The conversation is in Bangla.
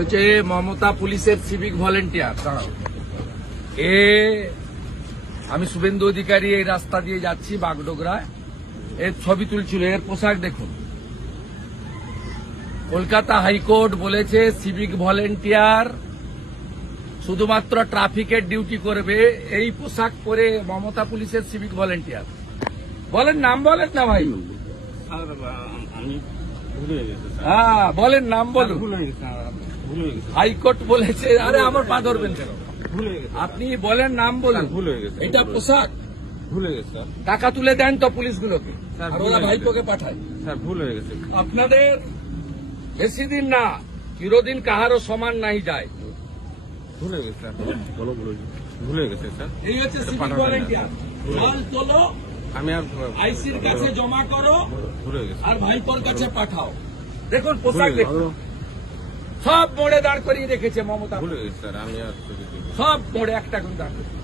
হচ্ছে মমতা পুলিশের সিভিক ভলেন্টিয়ার। আমি শুভেন্দু অধিকারী এই রাস্তা দিয়ে যাচ্ছি বাগডোগরায়, এর ছবি তুলছিল। এর পোশাক দেখুন। কলকাতা হাইকোর্ট বলেছে সিভিক ভলেন্টিয়ার শুধুমাত্র ট্রাফিকের ডিউটি করবে। এই পোশাক পরে মমতা পুলিশের সিভিক ভলেন্টিয়ার। বলেন নাম, বলেন না ভাই। হ্যাঁ বলেন নাম বলুন। হাইকোর্ট বলেছে। আরে আমার পা ধরবেন কেন? আপনি বলেন নাম বলুন। এটা পোশাক ভুলে গেছে স্যার। টাকা তুলে দেন তো পুলিশগুলোকে, আর ওরা ভাইপোকে পাঠায়। স্যার ভুল হয়ে গেছে। আপনাদের বেশি দিন না, চিরদিন কাহারও সমান নাই যায়। ভুলে গেছে স্যার। ভুলে গেছে স্যার। এই হচ্ছে সিভিক ভলেন্টিয়ার। মাল তোলো, আমি আর আইসির কাছে জমা করো, ভুলে গেছে। আর ভাইপোর কাছে পাঠাও। দেখুন পোশাক দেখুন, সব মোড়ে দাঁড় করিয়ে রেখেছে মমতা। ভুলে গেছে স্যার। আমি আর সব মোড়ে একটা করে দাঁড় করিয়ে।